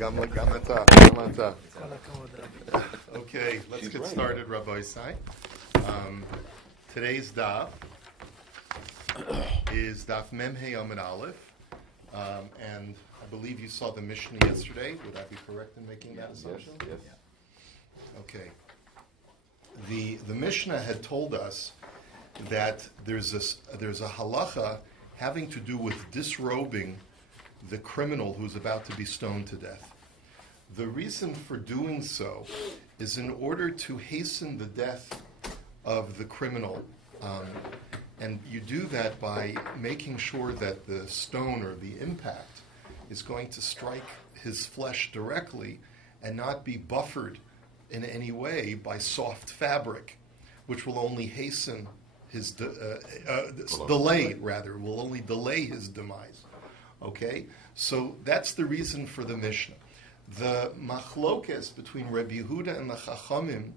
Okay, let's get started, Rabbi Isai. Today's daf is daf Mem Hey Amud Aleph, and I believe you saw the Mishnah yesterday. Would I be correct in making that assumption? Yes. Okay. The Mishnah had told us that there's a halacha having to do with disrobing the criminal who's about to be stoned to death. The reason for doing so is in order to hasten the death of the criminal. And you do that by making sure that the stone or the impact is going to strike his flesh directly and not be buffered in any way by soft fabric, which will only hasten his will only delay his demise. Okay? So that's the reason for the Mishnah. The machlokes between Rabbi Yehuda and the Chachamim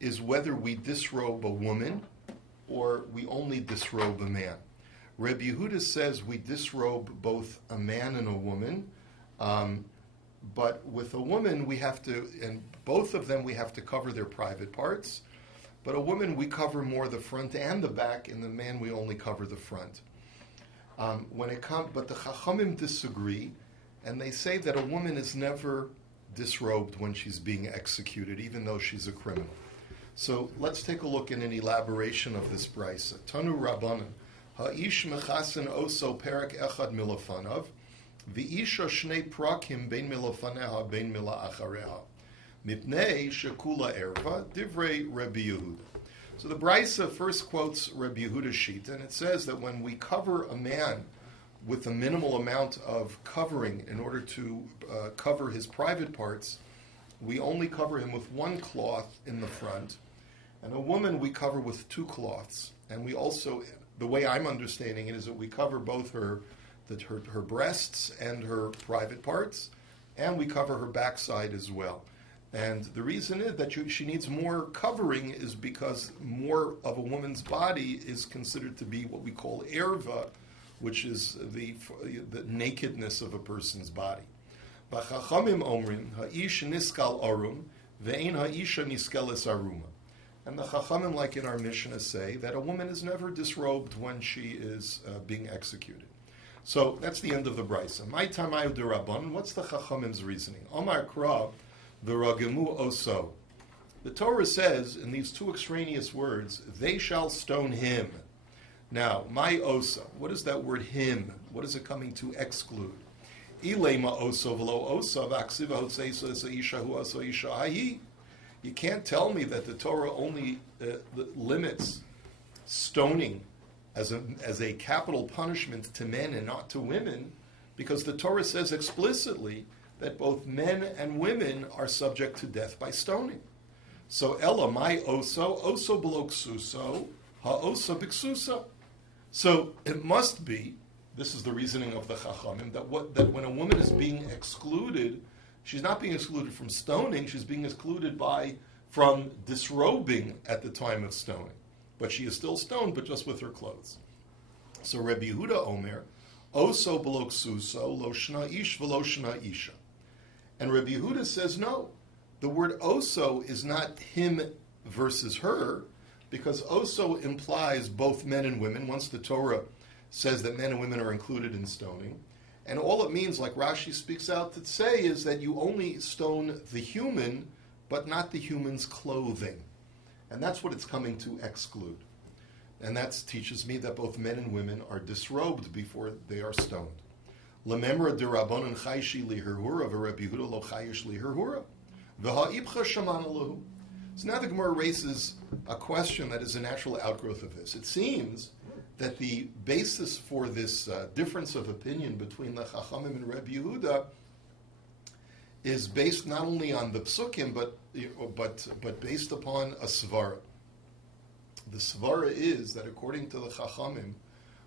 is whether we disrobe a woman or we only disrobe a man. Rabbi Yehuda says we disrobe both a man and a woman, but with a woman we have to, and both of them we have to cover their private parts, but a woman we cover more the front and the back, and the man we only cover the front. But the Chachamim disagree, and they say that a woman is never disrobed when she's being executed, even though she's a criminal. So let's take a look at an elaboration of this brisa. Tanu Rabbanan, Ha'ish mechasen oso perek echad milafanav, v'isha shnei prakim bein milafaneha bein mila'achareha, mipnei shekula erva, divrei Rabbi Yehuda. So the brisa first quotes Rabbi Yehuda's sheet, and it says that when we cover a man with a minimal amount of covering in order to cover his private parts, we only cover him with one cloth in the front, and a woman we cover with two cloths. And we also, the way I'm understanding it, is that we cover both her breasts and her private parts, and we cover her backside as well. And the reason is that she needs more covering is because more of a woman's body is considered to be what we call erva, which is the nakedness of a person's body. B'chachamim omrim ha'ish niskal arum ve'ein ha'isha niskeles aruma. And the chachamim, like in our Mishnah, say that a woman is never disrobed when she is being executed. So that's the end of the brisa. My tamayu derabban. What's the chachamim's reasoning? Omar kra v'ragemu oso. The Torah says in these two extraneous words, they shall stone him. Now, my osa, what is that word him? What is it coming to exclude? Ilema oso v'lo osa v'aksiva hotseisa isha hu oso isha hayi. You can't tell me that the Torah only limits stoning as a capital punishment to men and not to women, because the Torah says explicitly that both men and women are subject to death by stoning. So ella my oso below ksuso, ha-osa b'ksusa. So it must be, this is the reasoning of the Chachamim, that when a woman is being excluded, she's not being excluded from stoning, she's being excluded from disrobing at the time of stoning. But she is still stoned, but just with her clothes. So Rabbi Yehuda Omer, oso below ksuso, lo shna ish v'lo shna isha. And Rabbi Yehuda says no. The word oso is not him versus her, because oso implies both men and women, once the Torah says that men and women are included in stoning. And all it means, like Rashi speaks out to say, is that you only stone the human, but not the human's clothing. And that's what it's coming to exclude. And that teaches me that both men and women are disrobed before they are stoned. Lememra de rabbanon chayshi liherhura v'Rebbi Yehuda lo chayish liherhura v'ha'ibcha shaman lahu. So now the Gemara raises a question that is a natural outgrowth of this. It seems that the basis for this difference of opinion between the Chachamim and Rabbi Yehuda is based not only on the psukim, but based upon a svara. The svara is that according to the Chachamim,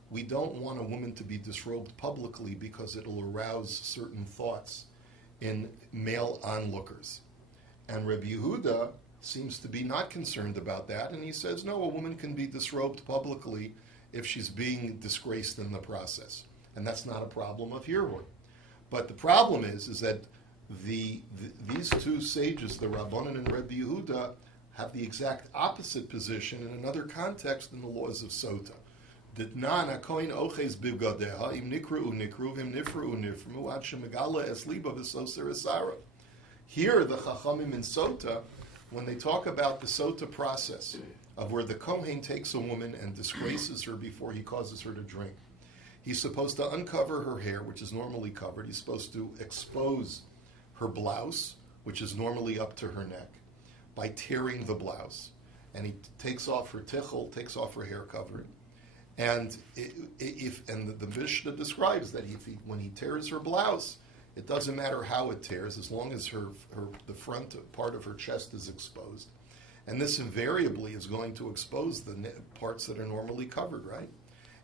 we don't want a woman to be disrobed publicly because it'll arouse certain thoughts in male onlookers. And Rabbi Yehuda seems to be not concerned about that, and he says, no, a woman can be disrobed publicly if she's being disgraced in the process. And that's not a problem of Hirhur. But the problem is that these two sages, the Rabbanan and Rabbi Yehuda, have the exact opposite position in another context in the laws of Sota. Ditnan hakohen oches bivgadeha im nikru vim nifru nifru ad shemegala es liba v'soser esara. Here, the Chachamim in Sota, when they talk about the Sota process of where the Kohen takes a woman and disgraces her before he causes her to drink, he's supposed to uncover her hair, which is normally covered. He's supposed to expose her blouse, which is normally up to her neck, by tearing the blouse. And he takes off her tichel, takes off her hair covering. And the Mishnah describes that when he tears her blouse, it doesn't matter how it tears, as long as the front part of her chest is exposed. And this invariably is going to expose the parts that are normally covered, right?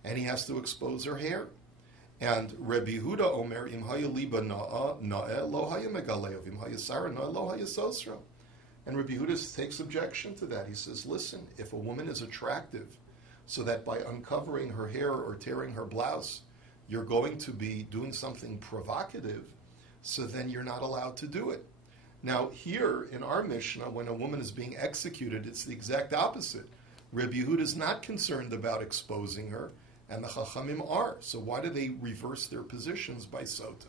And he has to expose her hair. And Rabbi Yehuda Omer, Im haya liba na'eh lo haya megaleov, Im haya sara na'eh lo haya sosra. And Rabbi Yehuda takes objection to that. He says, listen, if a woman is attractive, so that by uncovering her hair or tearing her blouse, you're going to be doing something provocative, so then you're not allowed to do it. Now, here in our Mishnah, when a woman is being executed, it's the exact opposite. Rabbi Yehuda is not concerned about exposing her, and the Chachamim are. So why do they reverse their positions by Sota?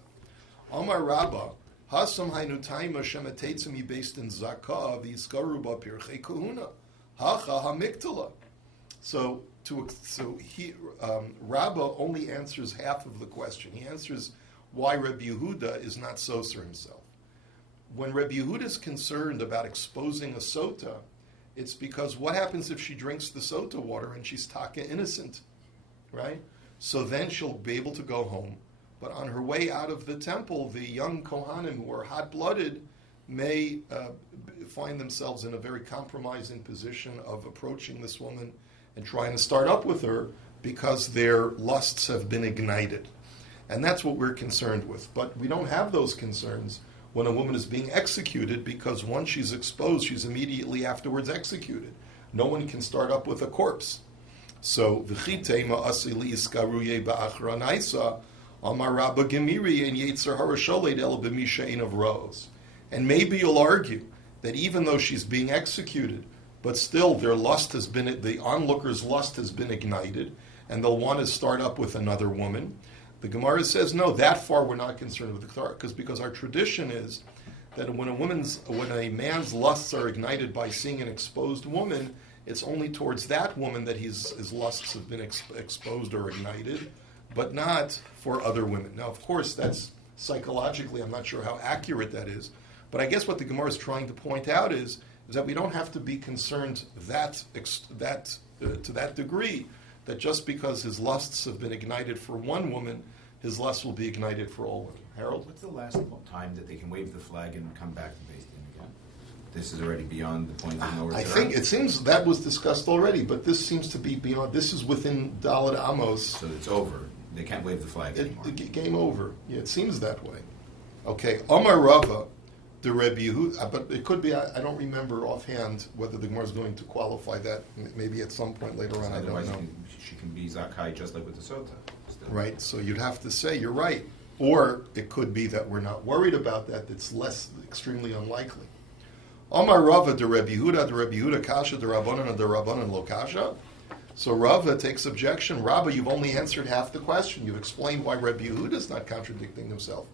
Amar Rabba, Hasam hainu taima shematetzim based in Zakah v'yizkaru ba pirchei kahuna hacha hamiktala. So Rabba only answers half of the question. He answers why Rabbi Yehuda is not soser himself. When Rabbi Yehuda is concerned about exposing a sota, it's because what happens if she drinks the sota water and she's taka innocent, right? So then she'll be able to go home. But on her way out of the temple, the young Kohanim who are hot-blooded may find themselves in a very compromising position of approaching this woman and trying to start up with her because their lusts have been ignited. And that's what we're concerned with. But we don't have those concerns when a woman is being executed, because once she's exposed, she's immediately afterwards executed. No one can start up with a corpse. So, v'chitema asili iskaruye ba'achranaisa amar rabba gemiri and yetzer harasholed el b'mishain of rose. And maybe you'll argue that even though she's being executed, but still their lust has been, the onlooker's lust has been ignited, and they'll want to start up with another woman. The Gemara says, no, that far we're not concerned with the Torah, because our tradition is that when a man's lusts are ignited by seeing an exposed woman, it's only towards that woman that his lusts have been exposed or ignited, but not for other women. Now, of course, that's psychologically, I'm not sure how accurate that is, but I guess what the Gemara is trying to point out is that we don't have to be concerned to that degree, that just because his lusts have been ignited for one woman, his lusts will be ignited for all women. Harold? What's the last time that they can wave the flag and come back to beit-din again? This is already beyond the point of no return. I think it seems that was discussed already, but this seems to be beyond. This is within Dalet Amos. So it's over. They can't wave the flag anymore. Game over. Yeah, it seems that way. Okay, Omar Rava, the Rebbe Yehuda, but it could be, I don't remember offhand whether the Gemara is going to qualify that, maybe at some point later on, I don't know. She can be Zakai just like with the Sota. Still. Right, so you'd have to say, you're right. Or it could be that we're not worried about that, that's extremely unlikely. Omar Rava, the Rebbe Yehuda kasha, the Rabbanan lo kasha. So Rava takes objection. Rabbi, you've only answered half the question. You've explained why Rebbe Yehuda is not contradicting himself.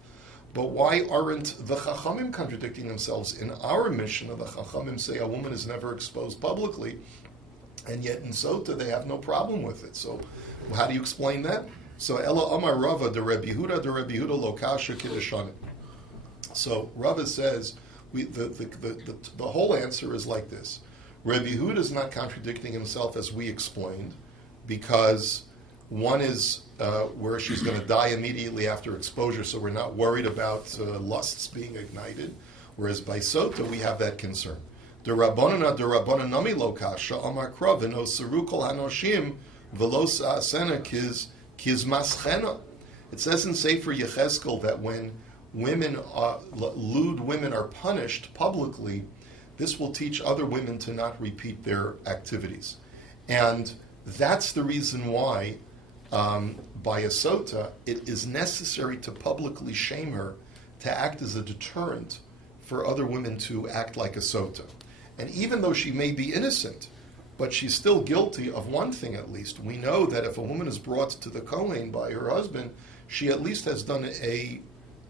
But why aren't the Chachamim contradicting themselves? In our Mishnah, the Chachamim say a woman is never exposed publicly, and yet in Sota they have no problem with it. So how do you explain that? So Ella Amar Rava, the Rebbe Yehuda lo kasha kiddushanim. So Rava says the whole answer is like this. Rebbe Yehuda is not contradicting himself as we explained, because one is where she's going to die immediately after exposure, so we're not worried about lusts being ignited. Whereas by Sota, we have that concern. The Rabbanan nami lo kasha amar krav v'no seru kol hanoshim v'lo sa'asena kiz maschena. It says in Sefer Yechezkel that when lewd women are punished publicly, this will teach other women to not repeat their activities. And that's the reason why by a sota, it is necessary to publicly shame her to act as a deterrent for other women to act like a sota. And even though she may be innocent, but she's still guilty of one thing at least. We know that if a woman is brought to the Kohen by her husband, she at least has done a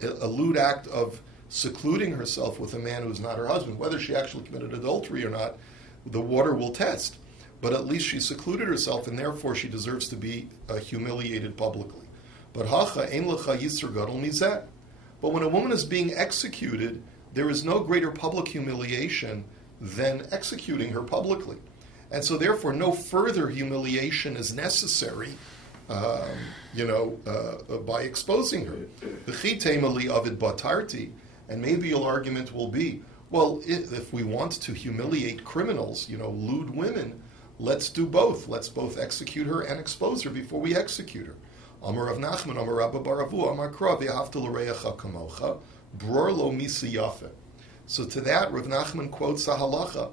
lewd act of secluding herself with a man who's not her husband. Whether she actually committed adultery or not, the water will test. But at least she secluded herself, and therefore she deserves to be humiliated publicly. But hacha ein lecha yisur gadol mizeh. But when a woman is being executed, there is no greater public humiliation than executing her publicly. And so therefore no further humiliation is necessary by exposing her. And maybe your argument will be, well, if we want to humiliate criminals, lewd women, let's do both. Let's both execute her and expose her before we execute her. Amar Rav Nachman, Amar Rabbi Baravu, Amar Kra, v'ahavta l'reacha kamocha, bror lo misi yafe. So to that, Rav Nachman quotes a halacha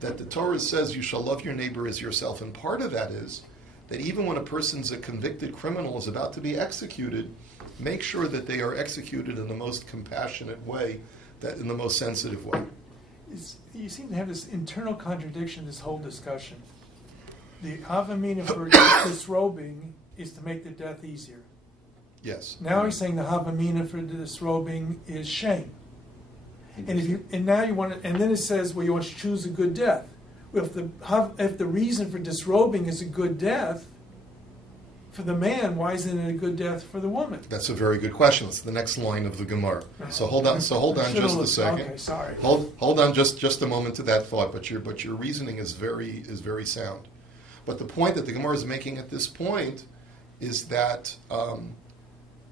that the Torah says you shall love your neighbor as yourself. And part of that is that even when a person's a convicted criminal is about to be executed, make sure that they are executed in the most compassionate way, that in the most sensitive way. You seem to have this internal contradiction, this whole discussion. The havamina for disrobing is to make the death easier. Yes. Now he's saying the havamina for disrobing is shame. And now you want to, and then it says, well, you want to choose a good death. Well, if the reason for disrobing is a good death for the man, why isn't it a good death for the woman? That's a very good question. It's the next line of the Gemara. So hold on just a second. Okay, sorry. Hold on just a moment to that thought. But your reasoning is very sound. But the point that the Gemara is making at this point is that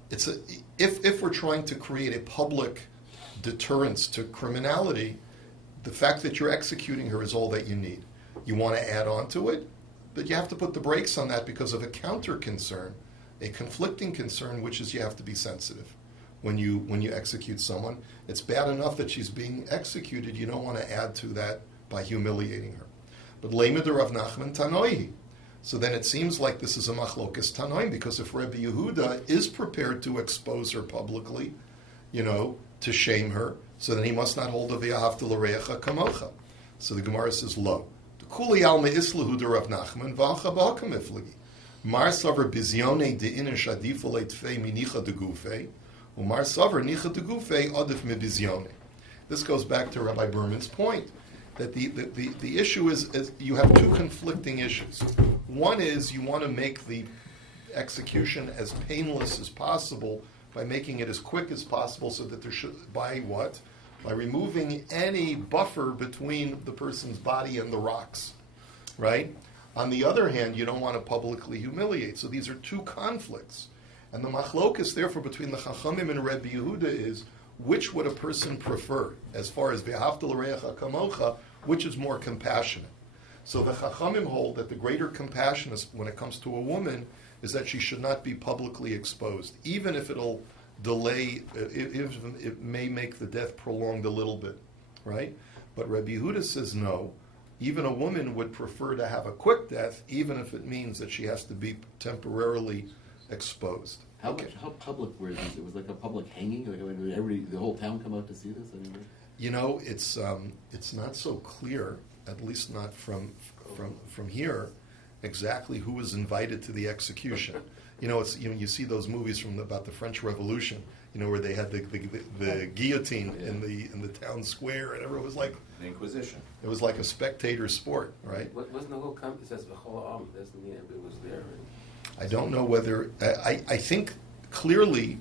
if we're trying to create a public deterrence to criminality, the fact that you're executing her is all that you need. You want to add on to it, but you have to put the brakes on that because of a counter concern, a conflicting concern, which is you have to be sensitive when you execute someone. It's bad enough that she's being executed. You don't want to add to that by humiliating her. But Leimed Rav Nachman Tanoihi. So then it seems like this is a machlokas Tanoim, because if Rabbi Yehuda is prepared to expose her publicly, to shame her, so then he must not hold a v'ahavta l'reacha kamocha. So the Gemara says, lo. Kuli alma islahu de Rav Nachman v'acha b'hakam iflagi. Mar savar bizyone de inish adifu le'tfei minicha de gufei, umar savar nicha de gufei adif mi bizyone. This goes back to Rabbi Berman's point, that the issue is you have two conflicting issues. One is you want to make the execution as painless as possible by making it as quick as possible, so that there should, by removing any buffer between the person's body and the rocks, right? On the other hand, you don't want to publicly humiliate. So these are two conflicts. And the machlokas, therefore, between the Chachamim and Rabbi Yehuda is, which would a person prefer, as far as v'ahavta l'reacha kamocha, which is more compassionate? So the Chachamim hold that the greater compassion is, when it comes to a woman, is that she should not be publicly exposed, even if it'll delay, if it may make the death prolonged a little bit, right? But Rabbi Yehuda says no. Even a woman would prefer to have a quick death, even if it means that she has to be temporarily exposed. How public were these? It was like a public hanging. Like the whole town come out to see this. It's not so clear, at least not from here, exactly who was invited to the execution. You see those movies about the French Revolution, where they had the guillotine in the town square, and everyone was like the Inquisition. It was like a spectator sport, right? Wasn't the whole company says doesn't mean everybody was there? Right? I don't know whether I think clearly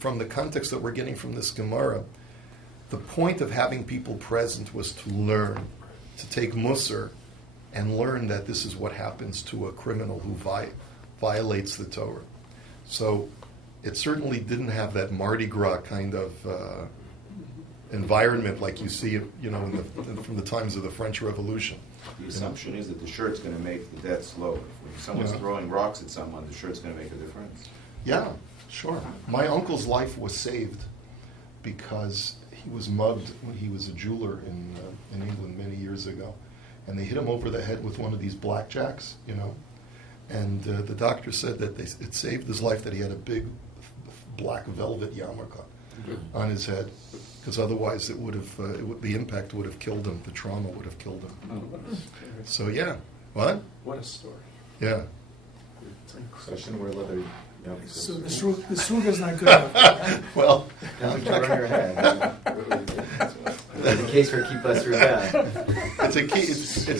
from the context that we're getting from this Gemara, the point of having people present was to learn, to take musar, and learn that this is what happens to a criminal who violates the Torah. So it certainly didn't have that Mardi Gras kind of environment like you see, from the times of the French Revolution. The assumption is that the shirt's going to make the death slower. If someone's throwing rocks at someone, the shirt's going to make a difference. Yeah, sure. My uncle's life was saved because he was mugged when he was a jeweler in England many years ago. And they hit him over the head with one of these blackjacks, And the doctor said that it saved his life, that he had a big black velvet yarmulke on his head, because otherwise it would have the impact would have killed him. The trauma would have killed him. So yeah, what? What a story. Yeah. So I shouldn't wear leather. So the suga's not good enough. Well, Now you're turning your head. It's a case for keep us through that. it's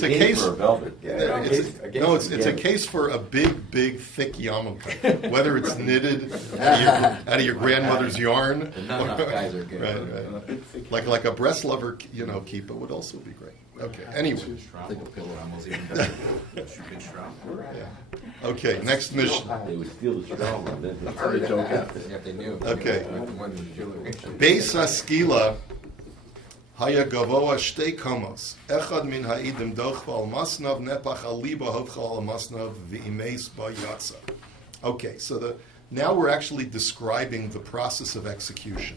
a case for a velvet. Yeah, it's a case for a big thick yarmulke, whether it's knitted out of your grandmother's yarn. And not enough guys are good. Right. Like a breast lover, keep it would also be great. Okay. Anyway. Take a pillow. Almost even better. Good straw. Yeah. Okay. Next mission. They would steal the straw one. That's the joke after. If they knew. Okay. The one who's jewelry. Beis haskila haya gavoa shtei komos. Echad min ha'idim dochva al masnav nepach al liba hodcha al masnav v'imeis ba yatsa. Okay, so now we're actually describing the process of execution.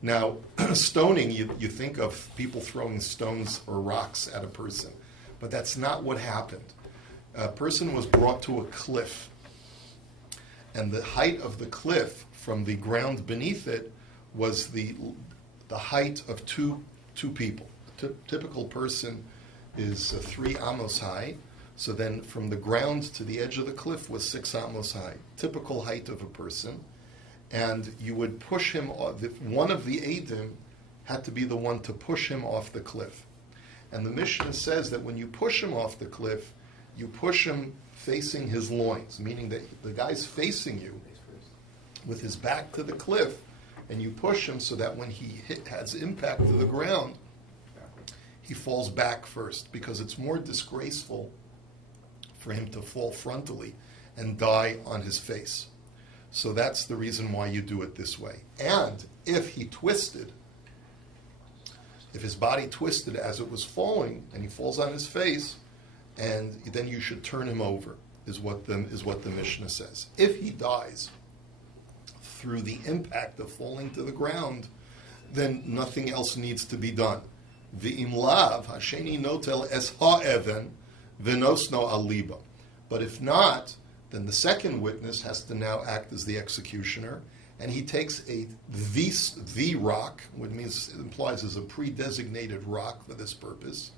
Now, stoning, you think of people throwing stones or rocks at a person, but that's not what happened. A person was brought to a cliff, and the height of the cliff from the ground beneath it was the height of two people. A typical person is 3 amos high, so then from the ground to the edge of the cliff was 6 amos high. Typical height of a person. And you would push him off. One of the edim had to be the one to push him off the cliff. And the Mishnah says that when you push him off the cliff, you push him facing his loins, meaning that the guy's facing you with his back to the cliff, and you push him so that when he has impact to the ground, he falls back first, because it's more disgraceful for him to fall frontally and die on his face. So that's the reason why you do it this way. And if he twisted, if his body twisted as it was falling, and he falls on his face, and then you should turn him over, is what the Mishnah says. If he dies through the impact of falling to the ground, then nothing else needs to be done. V'im lav hasheni notel es ha'even v'nosno aliba. But if not, then the second witness has to now act as the executioner, and he takes the rock, which implies is a pre-designated rock for this purpose,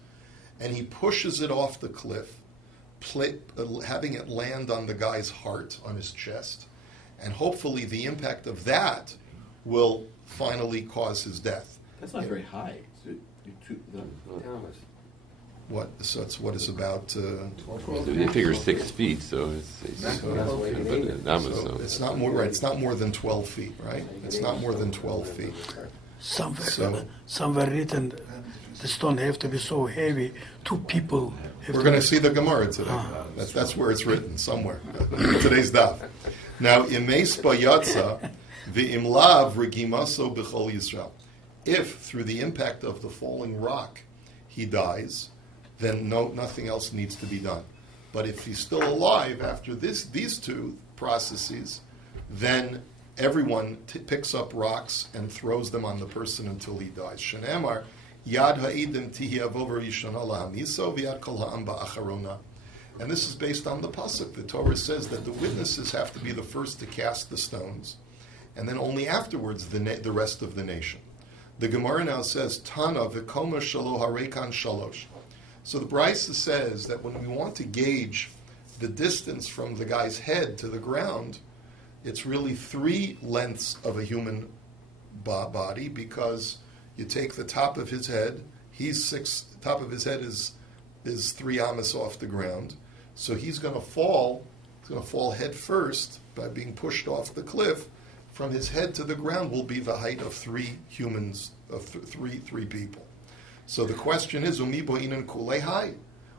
and he pushes it off the cliff, having it land on the guy's heart, on his chest, and hopefully the impact of that will finally cause his death. That's not very high. What? So it's what is about. So they figure 6 feet, so it's not more right. It's not more than 12 feet, right? It's not more than 12 feet. Somewhere written, the stone have to be so heavy. 2 people. We're going to see the Gemara today. That's where it's written somewhere. Today's daf. Now, imeis bayatza v'imlav regimaso b'chol Yisrael. If through the impact of the falling rock he dies, then nothing else needs to be done. But if he's still alive after these 2 processes, then everyone picks up rocks and throws them on the person until he dies. Shenemar, yad ha'idim tihi avover yishana lahamiso v'yad kol ha'am ba'acharona. And this is based on the pasuk. The Torah says that the witnesses have to be the first to cast the stones, and then only afterwards the rest of the nation. The Gemara now says, Tana v'koma shalo harekan shalosh. So the Brisa says that when we want to gauge the distance from the guy's head to the ground, it's really 3 lengths of a human body, because you take the top of his head, top of his head is 3 amos off the ground, so he's going to fall head first by being pushed off the cliff. From his head to the ground will be the height of 3 humans, of three people. So the question is,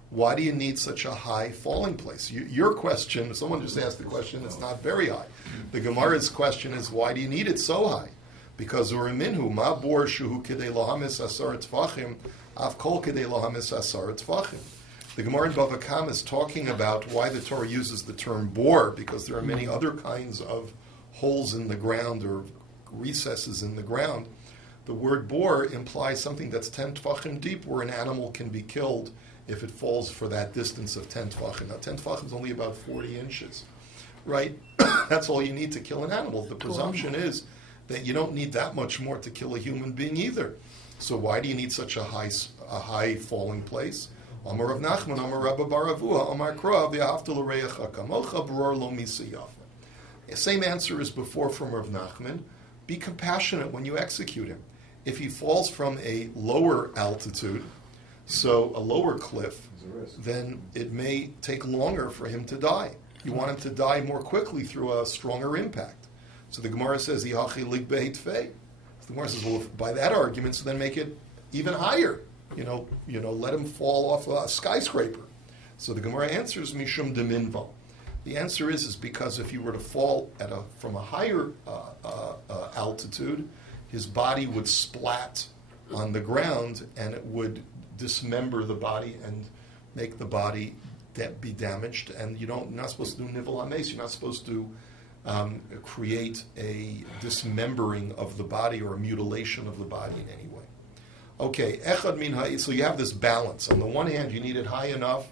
why do you need such a high falling place? Your question, someone just asked the question, it's not very high. The Gemara's question is, why do you need it so high? Because uriminhu ma bor shuhu kidei lohamis asar tzvachim av kol kidei lohamis asar tzvachim. The Gemara in Bava Kama is talking about why the Torah uses the term bor, because there are many other kinds of holes in the ground or recesses in the ground. The word bor implies something that's 10 tfachim deep, where an animal can be killed if it falls for that distance of 10 tfachim. Now, 10 tfachim is only about 40 inches. right? That's all you need to kill an animal. The presumption is that you don't need that much more to kill a human being either. So why do you need such a high falling place? Amar Rav Nachman, Amar Rabbi Bar Avua, Amar Krav, V'ahavta l'reyecha kamocha bror lo misa yafa. Same answer as before from Rav Nachman. Be compassionate when you execute him. If he falls from a lower altitude, so a lower cliff, then it may take longer for him to die. You want him to die more quickly through a stronger impact. So the Gemara says, "Yihachi lig behit fei." The Gemara says, well, by that argument, so then make it even higher. Let him fall off a skyscraper. So the Gemara answers, "Mishum deminva." The answer is because if you were to fall from a higher altitude, his body would splat on the ground, and it would dismember the body and make the body be damaged. And you're not supposed to do nivel hames. You're not supposed to create a dismembering of the body or a mutilation of the body in any way. Okay, echad min ha'id. So you have this balance. On the one hand, you need it high enough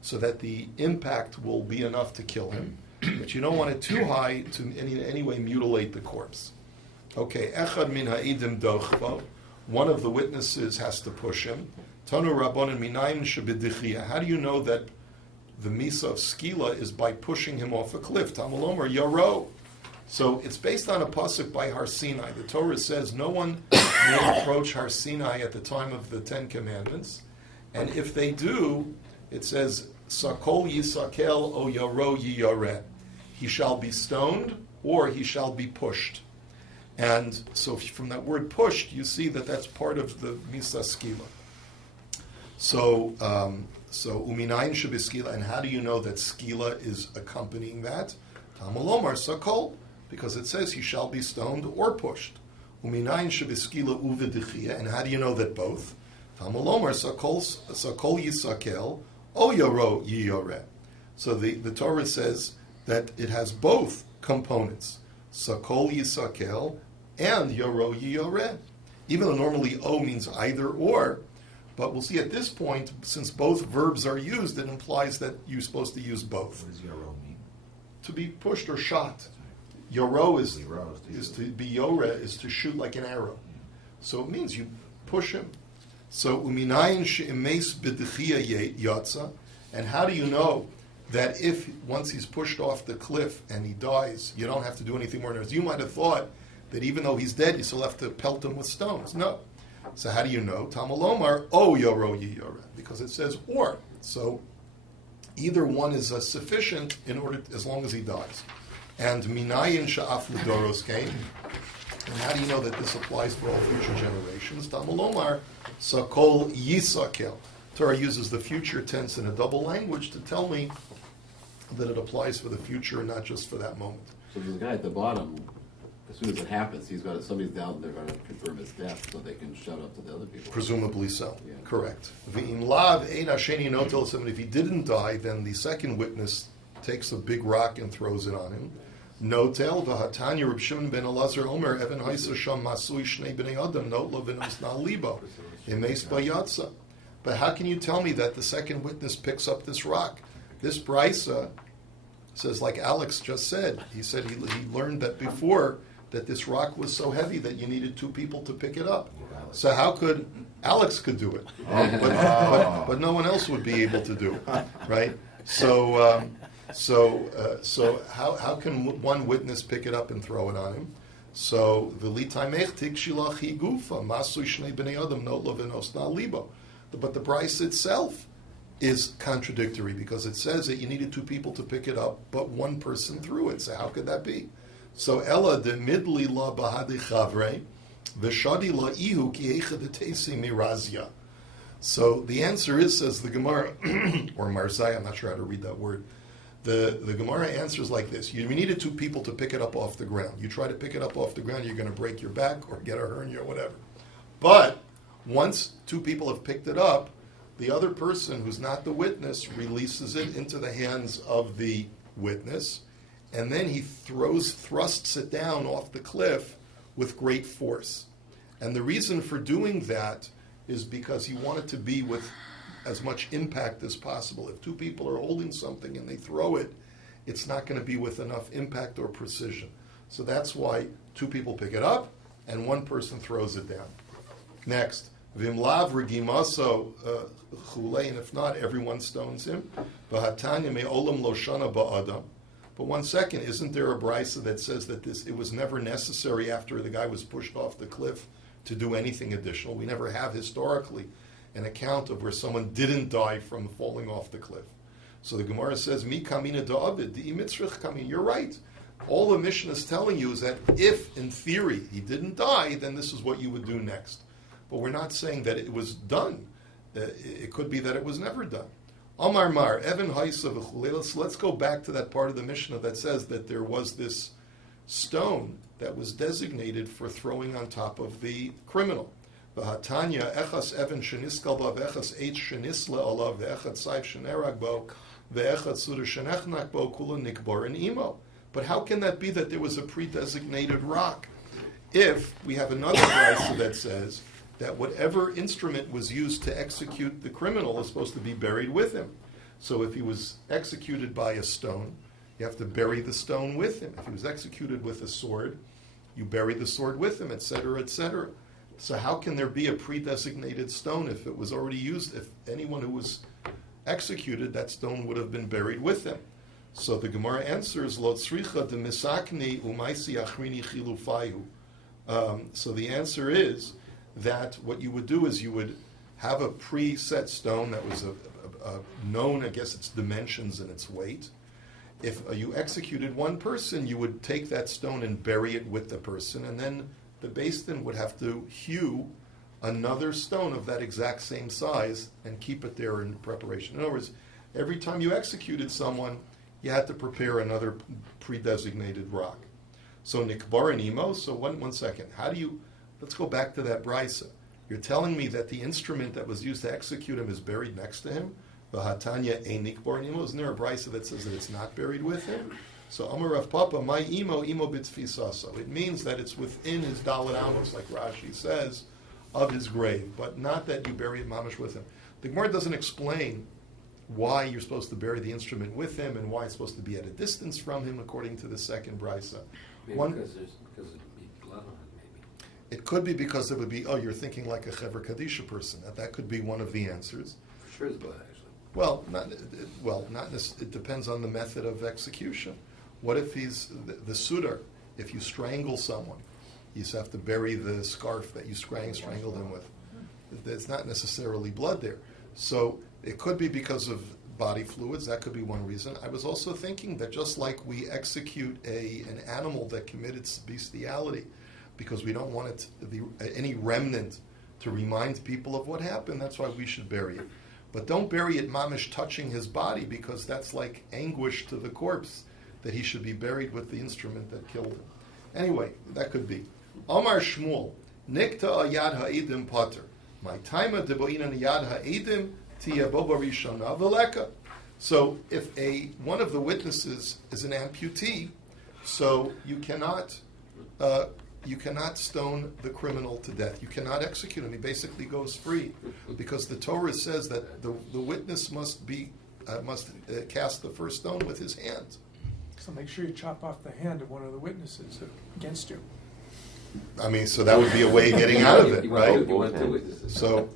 so that the impact will be enough to kill him, but you don't want it too high to in any way mutilate the corpse. Okay, echad min ha'idim dochbo. One of the witnesses has to push him. Tanu rabbanon minayin shebidichia. How do you know that the misa of skila is by pushing him off a cliff? Tamalom or yaro. So it's based on a pasuk by Har Sinai. The Torah says no one may approach Har Sinai at the time of the Ten Commandments, and if they do, it says sakol yisakel o yaro yiyareh. He shall be stoned or he shall be pushed. And so from that word pushed, you see that that's part of the misa skila. So uminayin should be skila, and how do you know that skila is accompanying that? Tamalomar sakol, because it says he shall be stoned or pushed. Uminayin should be skila uvidichia, and how do you know that both? Tamalomar sakol yisakel o yaro yiyore. So the Torah says that it has both components, sakol yisakel and yaro yiyore. Even though normally o means either or, but we'll see at this point, since both verbs are used, it implies that you're supposed to use both. What does yaro mean? To be pushed or shot. Yoro is to be yore, is to shoot like an arrow. So it means you push him. So uminayin she'imes b'dechia yatsa. And how do you know that if once he's pushed off the cliff and he dies, you don't have to do anything more? You might have thought that even though he's dead, you still have to pelt him with stones. No. So how do you know? Tamalomar, o yoro yiyore, because it says or. So either one is sufficient in order, as long as he dies. And minayin sha'af l'doros came. And how do you know that this applies for all future generations? Tamalomar, sakol yisakel. Torah uses the future tense in a double language to tell me that it applies for the future and not just for that moment. So there's a guy at the bottom. As soon as it happens, somebody's down there going to confirm his death, so they can shout up to the other people. Presumably so. Yeah. Correct. V'im lav ein hasheni notel seven. If he didn't die, then the second witness takes a big rock and throws it on him. Notel v'hatanya Reb Shimon ben Elazar Omer Evan Haisa Sham Masui Shnei Bnei Adam Notlo v'Nosnal Libo Emes Bayatza. But how can you tell me that the second witness picks up this rock? This brisa says, like Alex just said, he said he learned that before, that this rock was so heavy that you needed two people to pick it up. So how could Alex could do it, but no one else would be able to do it, right? So how can one witness pick it up and throw it on him? So but the Bryce itself is contradictory because it says that you needed two people to pick it up, but one person threw it. So how could that be? So Ella de midli la bahadi chavre v'shadi la ihu ki echadetesi mirazia. So the answer is, says the Gemara or Marzai, I'm not sure how to read that word. The Gemara answers like this: you needed two people to pick it up off the ground. You try to pick it up off the ground, you're going to break your back or get a hernia or whatever. But once two people have picked it up, the other person who's not the witness releases it into the hands of the witness, and then he thrusts it down off the cliff with great force. And the reason for doing that is because he wanted to be with as much impact as possible. If two people are holding something and they throw it, it's not going to be with enough impact or precision. So that's why two people pick it up and one person throws it down. Next, vimlav regimaso chulei, and if not, everyone stones him. V'hatanya me'olam lo shana ba'adam. But one second, isn't there a brisa that says that it was never necessary after the guy was pushed off the cliff to do anything additional? We never have historically an account of where someone didn't die from falling off the cliff. So the Gemara says, Mi kamina da'avid, di mitzrich kamin. You're right. All the Mishnah is telling you is that if, in theory, he didn't die, then this is what you would do next. But we're not saying that it was done. It could be that it was never done. Amar Mar, Evan Haisa v'chulei. Let's go back to that part of the Mishnah that says that there was this stone that was designated for throwing on top of the criminal. V'hatanya echas evan sheniskal ba v'echas eitz shenisla alav v'echad saif shenerag bo v'echad suda shenechnak bo kula nikbar and imo. But how can that be that there was a pre-designated rock? If we have another brisa that says that whatever instrument was used to execute the criminal is supposed to be buried with him. So if he was executed by a stone, you have to bury the stone with him. If he was executed with a sword, you bury the sword with him, etc., etc. So how can there be a pre-designated stone if it was already used? If anyone who was executed, that stone would have been buried with him. So the Gemara answers, Lo tzricha de misakni umaisi achrini chilufayu. So the answer is that what you would do is you would have a preset stone that was known, I guess, its dimensions and its weight. If you executed one person, you would take that stone and bury it with the person, and then the beit-din would have to hew another stone of that exact same size and keep it there in preparation. In other words, every time you executed someone, you had to prepare another pre-designated rock. So nikbar and imo. So one second. How do you? Let's go back to that brisa. You're telling me that the instrument that was used to execute him is buried next to him. V'hatanya ein nikbar and imo. Isn't there a brisa that says that it's not buried with him? So Amar Rav Papa, my imo b'tzfisaso. It means that it's within his dalet amos, like Rashi says, of his grave, but not that you bury it mamash with him. The Gemara doesn't explain why you're supposed to bury the instrument with him and why it's supposed to be at a distance from him, according to the second brisa. Maybe because it'd be blood on it, maybe. It could be because it would be, you're thinking like a Chevra Kadisha person. That could be one of the answers. For sure it's blood, actually. It depends on the method of execution. What if he's the sudar? If you strangle someone, you just have to bury the scarf that you strangled him with. There's not necessarily blood there. So it could be because of body fluids. That could be one reason. I was also thinking that just like we execute an animal that committed bestiality because we don't want it to be any remnant to remind people of what happened, that's why we should bury it. But don't bury it mamish touching his body, because that's like anguish to the corpse that he should be buried with the instrument that killed him. Anyway, that could be. Omar Shmuel, Nikta ayad ha'edim pater. My taima deboinan yad ha'edim tiya boba rishona v'leka. So if one of the witnesses is an amputee, so you cannot stone the criminal to death. You cannot execute him. He basically goes free, because the Torah says that the witness must cast the first stone with his hand. So make sure you chop off the hand of one of the witnesses against you. I mean, so that would be a way of getting out of it, right? You want two witnesses. So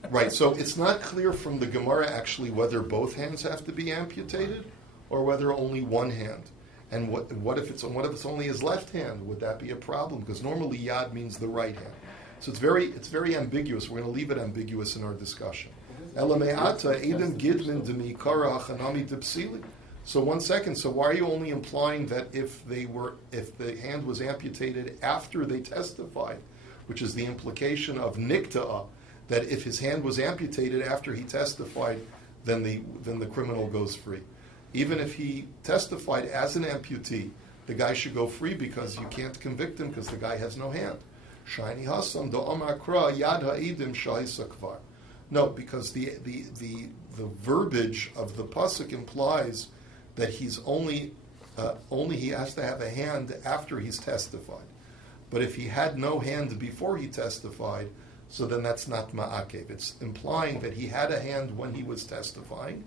it's not clear from the Gemara actually whether both hands have to be amputated or whether only one hand. And what if it's only his left hand? Would that be a problem? Because normally yad means the right hand. So it's very ambiguous. We're going to leave it ambiguous in our discussion. So one second. So why are you only implying that if the hand was amputated after they testified, which is the implication of nikta'a, that if his hand was amputated after he testified, then the criminal goes free. Even if he testified as an amputee, the guy should go free, because you can't convict him because the guy has no hand. Shiny hasam do amakra yad ha'idim shahisakvar. No, because the verbiage of the pasuk implies that he's only he has to have a hand after he's testified. But if he had no hand before he testified, so then that's not ma'akev. It's implying that he had a hand when he was testifying,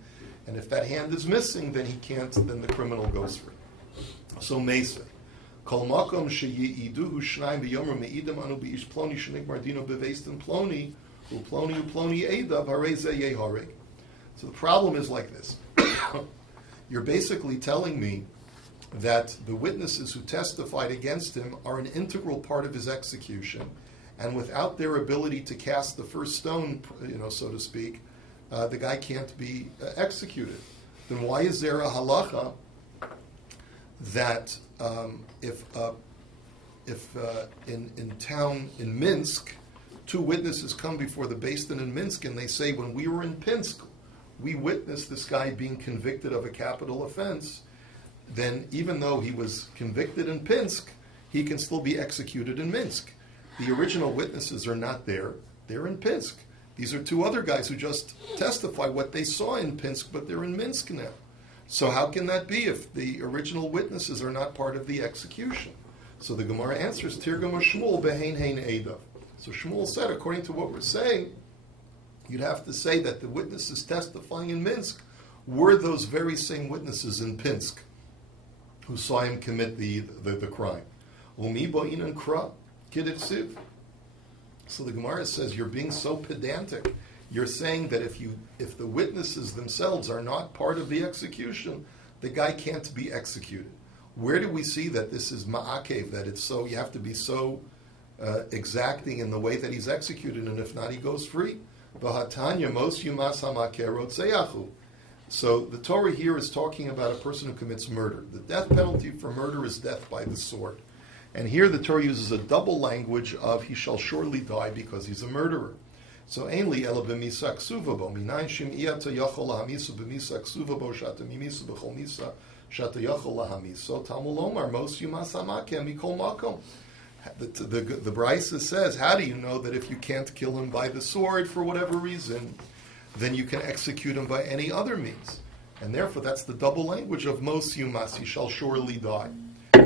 and if that hand is missing, then he can't. Then the criminal goes free. So Mesa. Kol makom sheyiduhu shnayim b'yomru me'idim anu b'ish ploni shenigmar dino b'veistin ploni uploni edav harei ze yehareg. So the problem is like this. You're basically telling me that the witnesses who testified against him are an integral part of his execution, and without their ability to cast the first stone, so to speak, the guy can't be executed. Then why is there a halacha that if in town in Minsk, two witnesses come before the beit-din in Minsk and they say, when we were in Pinsk, we witnessed this guy being convicted of a capital offense, then even though he was convicted in Pinsk, he can still be executed in Minsk. The original witnesses are not there, they're in Pinsk. These are two other guys who just testify what they saw in Pinsk, but they're in Minsk now. So how can that be if the original witnesses are not part of the execution? So the Gemara answers, Tirgam Shmuel behein hein edav. So Shmuel said, according to what we're saying, you'd have to say that the witnesses testifying in Minsk were those very same witnesses in Pinsk who saw him commit the crime. Umi ba'inan kra kiditziv. So the Gemara says, you're being so pedantic. You're saying that if the witnesses themselves are not part of the execution, the guy can't be executed. Where do we see that this is ma'akev, that it's so, you have to be so exacting in the way that he's executed, and if not, he goes free? V'hatanya mos yumas hamakerot seyachu. So the Torah here is talking about a person who commits murder. The death penalty for murder is death by the sword. And here the Torah uses a double language of he shall surely die because he's a murderer. So ainli ela b'misa ksuva bo minayin shim iyata yachol lahamiso b'misa ksuva bo shata mimisa b'chol misa shata yachol lahamiso tamul omar mos yumas hamakem mikol makom. The Brisa says, how do you know that if you can't kill him by the sword for whatever reason, then you can execute him by any other means? And therefore that's the double language of mos yumas, he shall surely die.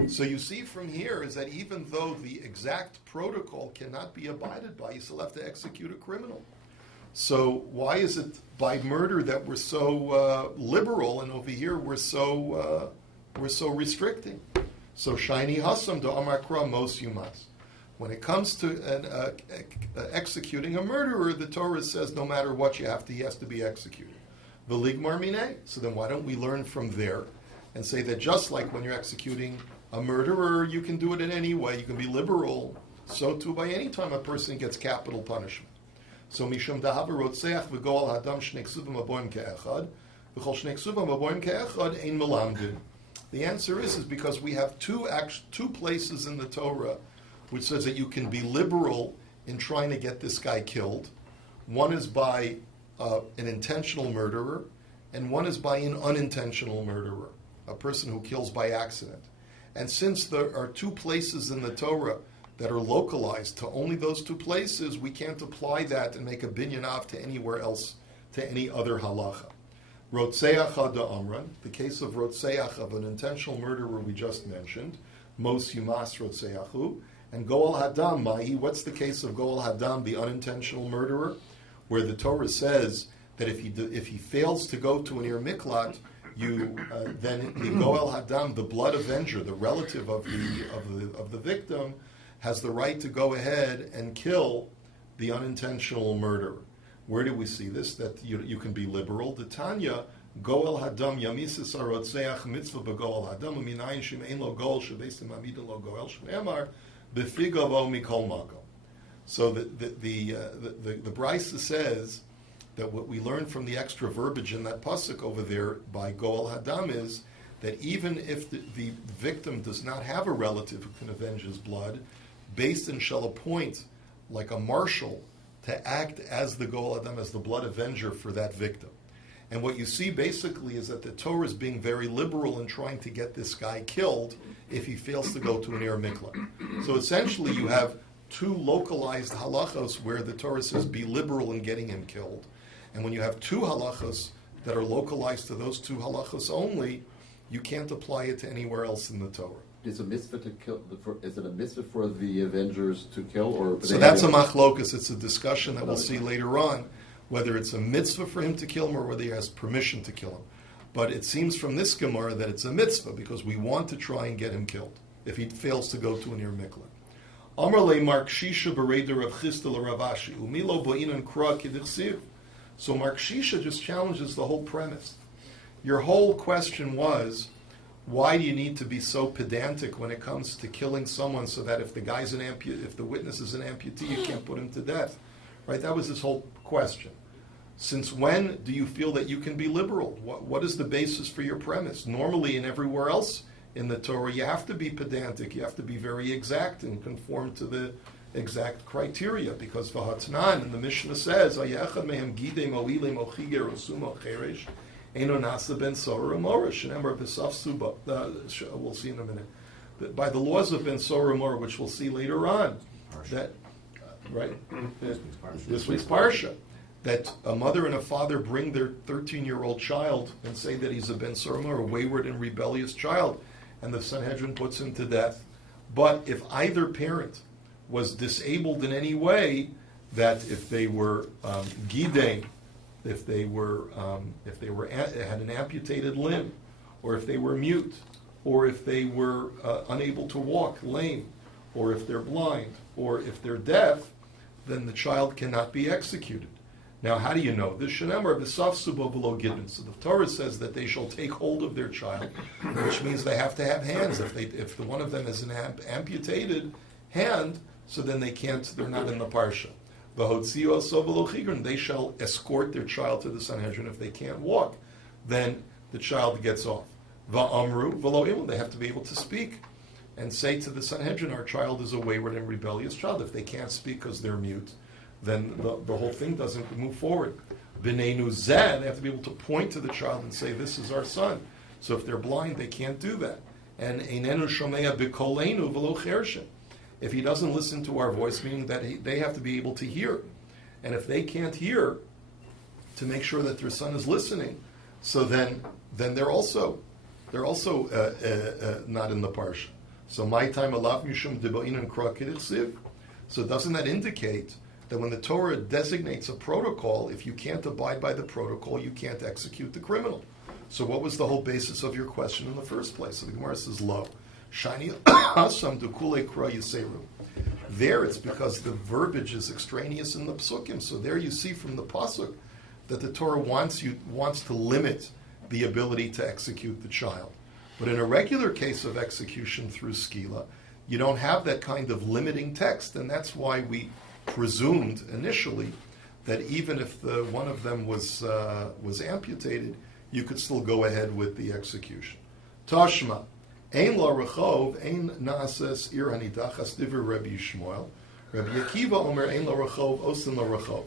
So you see from here is that even though the exact protocol cannot be abided by, you still have to execute a criminal. So why is it by murder that we're so liberal, and over here we're so restricting? So shiny hasam do amakra mos yumas. When it comes to executing a murderer, the Torah says no matter what he has to be executed. V'ligmar minei. So then why don't we learn from there and say that just like when you're executing a murderer, you can do it in any way, you can be liberal, so too by any time a person gets capital punishment. So mishum dahava rotzeach v'go al hadam shnei ksuvim aboim ke'echad v'chol shnei ksuvim aboim ke'echad ein melamdin. The answer is because we have two places in the Torah which says that you can be liberal in trying to get this guy killed. One is by an intentional murderer, and one is by an unintentional murderer, a person who kills by accident. And since there are two places in the Torah that are localized to only those two places, we can't apply that and make a binyan av to anywhere else, to any other halacha. Rotzeach da amran, the case of rotzeach, of an intentional murderer we just mentioned, mos yumas rotzeachu, and goal hadam mahi. What's the case of goal hadam, the unintentional murderer, where the Torah says that if he fails to go to an ir miklat, then the goel hadam, the blood avenger, the relative of the victim, has the right to go ahead and kill the unintentional murderer. Where do we see this? That you can be liberal. The Tanya, goel hadam yamisis arotzeach mitzvah begoel hadam uminayin shim ein lo goel shebesim amida lo goel shneemar befigavo mikol makom. So the Brisa says that what we learn from the extra verbiage in that pasuk over there by goel hadam is that even if the victim does not have a relative who can avenge his blood, beit-din shall appoint like a marshal to act as the goel hadam, as the blood avenger for that victim. And what you see basically is that the Torah is being very liberal in trying to get this guy killed if he fails to go to an ir miklat. So essentially you have two localized halachos where the Torah says be liberal in getting him killed. And when you have two halachos that are localized to those two halachos only, you can't apply it to anywhere else in the Torah. Is a mitzvah to kill? Is it a mitzvah for the avengers to kill, or so that's a machlokus? It's a discussion that we'll see later on, whether it's a mitzvah for him to kill him or whether he has permission to kill him. But it seems from this Gemara that it's a mitzvah because we want to try and get him killed if he fails to go to an Ir Mikla. Amar le Mark Shisha bereder Rav Chisda Rav Ashi umilo bo'inan kra k'dichsiv. So Mark Shisha just challenges the whole premise. Your whole question was, why do you need to be so pedantic when it comes to killing someone so that if the guy's if the witness is an amputee, you can't put him to death? Right? That was his whole question. Since when do you feel that you can be liberal? What is the basis for your premise? Normally, and everywhere else in the Torah, you have to be pedantic. You have to be very exact and conform to the exact criteria. Because Vahatnan, and the Mishnah says, "Ayechad mehem gidei mo'ile mo'chiger usumo cheresh eno nasa ben sorah umorish." Remember, we'll see in a minute. That by the laws of ben sorah umor, which we'll see later on, that right this week's parsha. That a mother and a father bring their 13-year-old child and say that he's a ben sorah or a wayward and rebellious child, and the Sanhedrin puts him to death. But if either parent was disabled in any way, that if they were gidei, if they had an amputated limb, or if they were mute, or if they were unable to walk, lame, or if they're blind, or if they're deaf, then the child cannot be executed. Now, how do you know this? So the Torah says that they shall take hold of their child, which means they have to have hands. If one of them is an amputated hand, so then they can't. They're not in the parsha. They shall escort their child to the Sanhedrin. If they can't walk, then the child gets off. They have to be able to speak and say to the Sanhedrin, our child is a wayward and rebellious child. If they can't speak because they're mute, then the whole thing doesn't move forward. B'neinu zeh, they have to be able to point to the child and say, this is our son. So if they're blind, they can't do that. And einenu shomea b'koleinu v'lo chershin. If he doesn't listen to our voice, meaning that they have to be able to hear. And if they can't hear, to make sure that their son is listening, so then they're also not in the parsha. So my time alav mishum debo'inan kra k'dichsiv. So doesn't that indicate that when the Torah designates a protocol, if you can't abide by the protocol, you can't execute the criminal? So what was the whole basis of your question in the first place? So the Gemara says, lo. Shani asam dukule kra yiseru. There it's because the verbiage is extraneous in the psukim. So there you see from the pasuk that the Torah wants to limit the ability to execute the child. But in a regular case of execution through skila, you don't have that kind of limiting text, and that's why we presumed initially that even if one of them was amputated, you could still go ahead with the execution. Tashma, ein la rechov, ein naases ir hanidachas divrei Rabbi Yishmael, Rabbi Akiva omer ein la rechov, osin la rechov.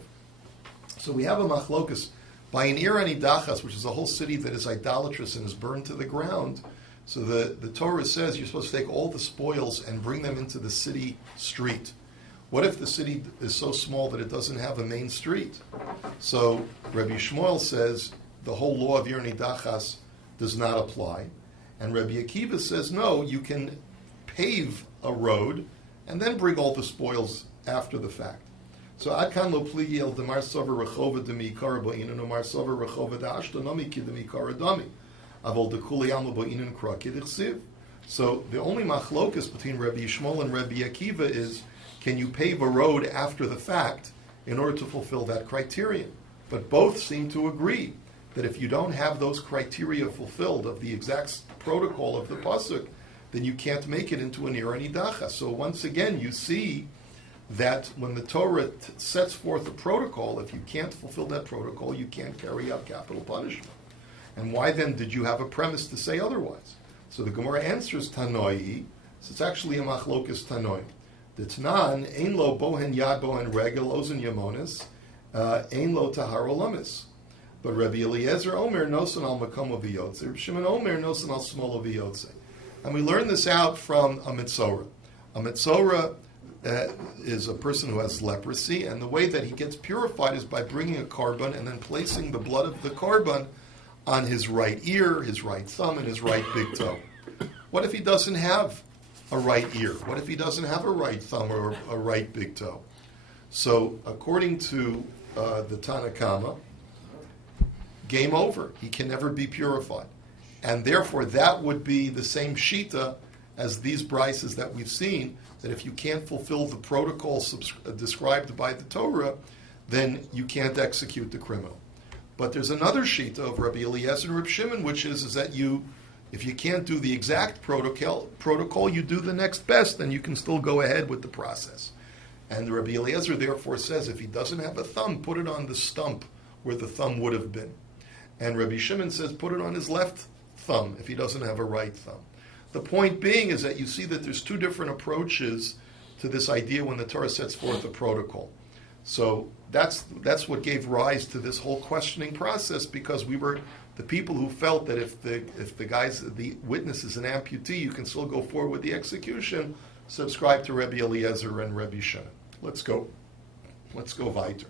So we have a machlokus by an ir hanidachas, which is a whole city that is idolatrous and is burned to the ground. So the Torah says you're supposed to take all the spoils and bring them into the city street. What if the city is so small that it doesn't have a main street? So Rabbi Shmuel says the whole law of Ir Nidachas does not apply. And Rabbi Akiva says, no, you can pave a road and then bring all the spoils after the fact. So Adkan lo pligi el demar sover rechova demi ikara ba'in and omar sover rechova da'ashta nomi ki demi ikara dami. Avol dekuli alma ba'in and kra k'dichsiv. So the only machlokas between Rabbi Yishmael and Rabbi Akiva is, can you pave a road after the fact in order to fulfill that criterion? But both seem to agree that if you don't have those criteria fulfilled of the exact protocol of the pasuk, then you can't make it into an ir nidacha. So once again, you see that when the Torah sets forth a protocol, if you can't fulfill that protocol, you can't carry out capital punishment. And why then did you have a premise to say otherwise? So the Gemara answers Tanoi. So it's actually a machlokas Tanoi. The Tanan, ein lo bohen yad bohen regel ozen yamonis, ein lo tahar olamis. But Rabbi Eliezer Omer nosan al makom v'yotze. Rabbi Shimon Omer nosan al smol v'yotze. And we learn this out from a mitzorah. A mitzorah is a person who has leprosy, and the way that he gets purified is by bringing a korban and then placing the blood of the korban on his right ear, his right thumb, and his right big toe. What if he doesn't have a right ear? What if he doesn't have a right thumb or a right big toe? So, according to the Tanakama, game over. He can never be purified. And therefore, that would be the same shita as these brises that we've seen, that if you can't fulfill the protocol described by the Torah, then you can't execute the criminal. But there's another shita of Rabbi Eliezer and Rabbi Shimon, which is that if you can't do the exact protocol, you do the next best, then you can still go ahead with the process. And Rabbi Eliezer therefore says, if he doesn't have a thumb, put it on the stump where the thumb would have been. And Rabbi Shimon says, put it on his left thumb if he doesn't have a right thumb. The point being is that you see that there's two different approaches to this idea when the Torah sets forth a protocol. So that's what gave rise to this whole questioning process, because we were the people who felt that if the witness is an amputee, you can still go forward with the execution. Subscribe to Rabbi Eliezer and Rabbi Shimon. Let's go weiter.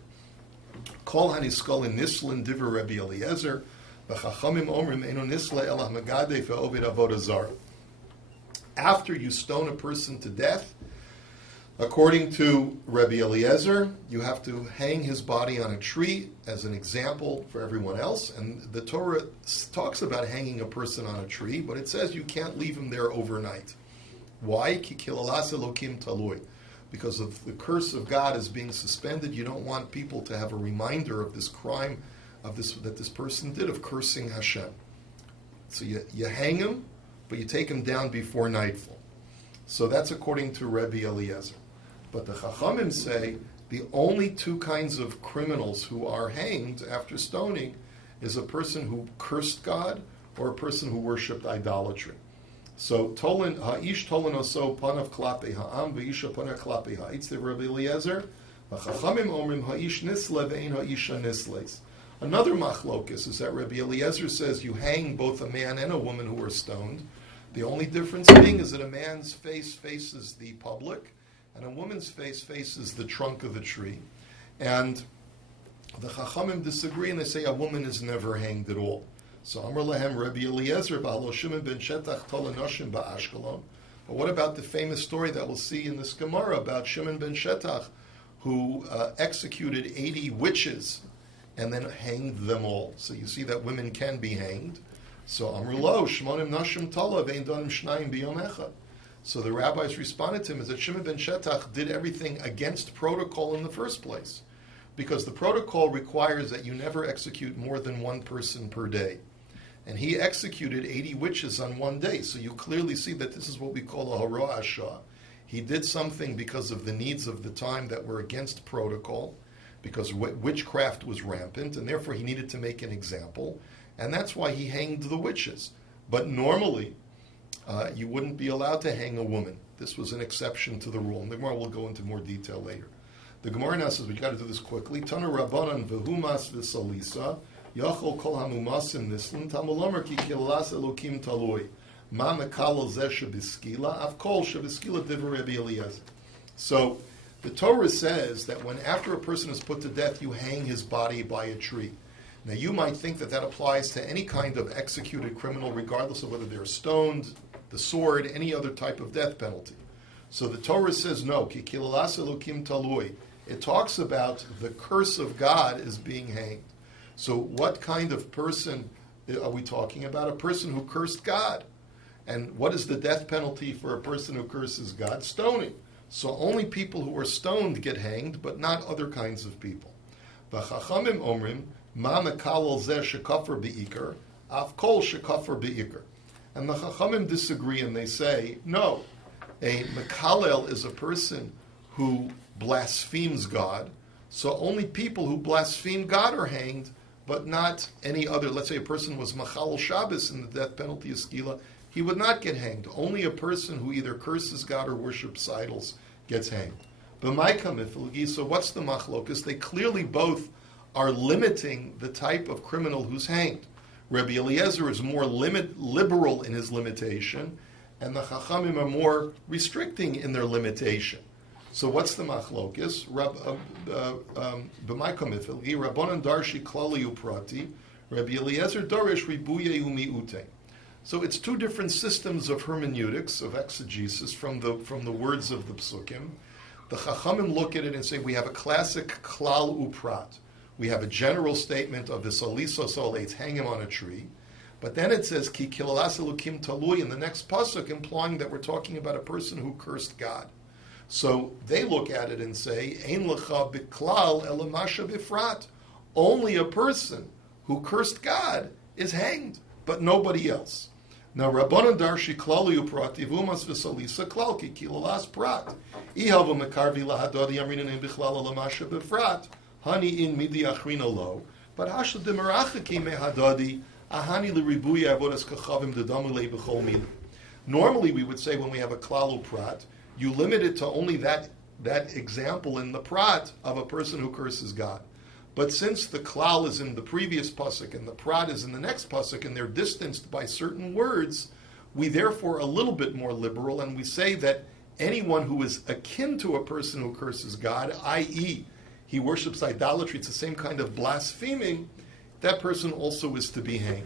Kol haniskol in nislin diver Rabbi Eliezer, v'chachamim omrim eno nisla elah megadeh ve'ovid avodah-zarah. After you stone a person to death, according to Rabbi Eliezer, you have to hang his body on a tree as an example for everyone else. And the Torah talks about hanging a person on a tree, but it says you can't leave him there overnight. Why? Ki kilalas Elokim talui. Because of the curse of God is being suspended, you don't want people to have a reminder of this crime that this person did of cursing Hashem. So you hang him, but you take him down before nightfall. So that's according to Rabbi Eliezer. But the Chachamim say the only two kinds of criminals who are hanged after stoning is a person who cursed God or a person who worshipped idolatry. So ha'ish tolen oso panav klape ha'am ve'isha panav klape ha'itz de Rabbi Eliezer v'chachamim omrim ha'ish nisle ve'ein ha'isha nisles. Another machlokus is that Rabbi Eliezer says you hang both a man and a woman who are stoned. The only difference being is that a man's face faces the public and a woman's face faces the trunk of the tree. And the Chachamim disagree and they say a woman is never hanged at all. So Amar Lahem Rabbi Eliezer ba'alo Shimon ben Shetach tola noshim ba'Ashkelon. But what about the famous story that we'll see in this Gemara about Shimon ben Shetach, who executed 80 witches and then hanged them all? So you see that women can be hanged. So Amar Lo Shmonim noshim tola ve'in donim shnayim b'yom echad. So the rabbis responded to him is that Shimon ben Shetach did everything against protocol in the first place, because the protocol requires that you never execute more than one person per day. And he executed 80 witches on one day. So you clearly see that this is what we call a haro asha. He did something because of the needs of the time that were against protocol, because witchcraft was rampant, and therefore he needed to make an example. And that's why he hanged the witches. But normally, you wouldn't be allowed to hang a woman. This was an exception to the rule. And the Gemara will go into more detail later. The Gemara now says, we got to do this quickly. Tana Rabbanan v'humas v'salisa. Yachol kol hamumasim nislin tamulamer ki kilas elokim talui ma mekal zeh shebiskila av kol shebiskila divrei Rabbi Eliezer. So the Torah says that when after a person is put to death, you hang his body by a tree. Now you might think that applies to any kind of executed criminal, regardless of whether they're stoned, the sword, any other type of death penalty. So the Torah says no. Ki kilas elokim talui. It talks about the curse of God is being hanged. So what kind of person are we talking about? A person who cursed God. And what is the death penalty for a person who curses God? Stoning. So only people who are stoned get hanged, but not other kinds of people. V'chachamim omrim, ma mekalel zeh shekafar be'ikar, av kol shekafar be'ikar. And the Chachamim disagree and they say, no, a mekalel is a person who blasphemes God, so only people who blaspheme God are hanged, but not any other. Let's say a person was Machal Shabbos and the death penalty is Skila, he would not get hanged. Only a person who either curses God or worships idols gets hanged. But so what's the machlokus? They clearly both are limiting the type of criminal who's hanged. Rabbi Eliezer is more liberal in his limitation, and the Chachamim are more restricting in their limitation. So what's the machlokus? Rabbanan darshi klali uprati, Rabbi Eliezer dorish ribuye umiute. So it's two different systems of hermeneutics, of exegesis from the words of the psukim. The Chachamim look at it and say we have a classic klal uprat. we have a general statement of the Salisos Olates, hang him on a tree. But then it says, Ki kilalas elukim talui, in the next pasuk, implying that we're talking about a person who cursed God. So they look at it and say, Ein lecha biklal elamasha bifrat. Only a person who cursed God is hanged, but nobody else. Now, Rabbanan darshi klalu prati vumas v'salisa klal ki kilalas prat. Ihalva mekarvi lahadodi amrinan in bichlal elamasha bifrat. Hani in midi achrina lo. But hashla demarachaki mehadodi. Normally, we would say when we have a klalu prat, you limit it to only that example in the prat of a person who curses God. But since the klal is in the previous pasuk and the prat is in the next pasuk, and they're distanced by certain words, we therefore are a little bit more liberal, and we say that anyone who is akin to a person who curses God, i.e., he worships idolatry, it's the same kind of blaspheming, that person also is to be hanged.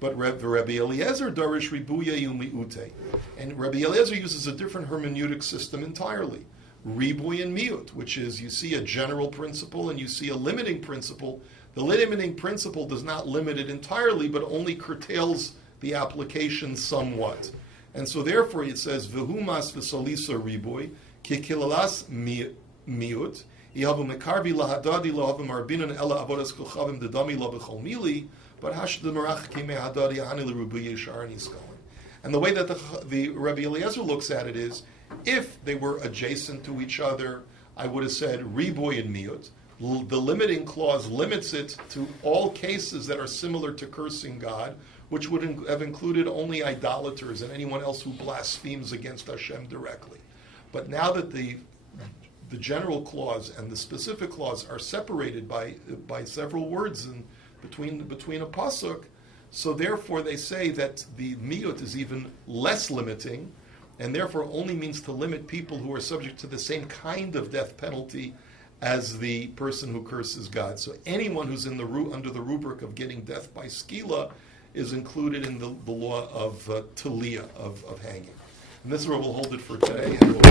But Rabbi Eliezer darish ribuya umiute, and Rabbi Eliezer uses a different hermeneutic system entirely. Ribuy and miut, which is you see a general principle and you see a limiting principle. The limiting principle does not limit it entirely, but only curtails the application somewhat. And so therefore it says, V'humas v'salisa ribuy, kikilalas miut, but Hash the Merach Kime Hadadi Hani L'Rubuye Sharon Yiskolin. And the way that the Rabbi Eliezer looks at it is, if they were adjacent to each other, I would have said Riboy and Miut. The limiting clause limits it to all cases that are similar to cursing God, which would have included only idolaters and anyone else who blasphemes against Hashem directly. But now that the general clause and the specific clause are separated by several words in between a pasuk, so therefore they say that the miut is even less limiting, and therefore only means to limit people who are subject to the same kind of death penalty as the person who curses God. So anyone who's in under the rubric of getting death by skila is included in the law of taliyah, of hanging. And this is where we'll hold it for today, and we'll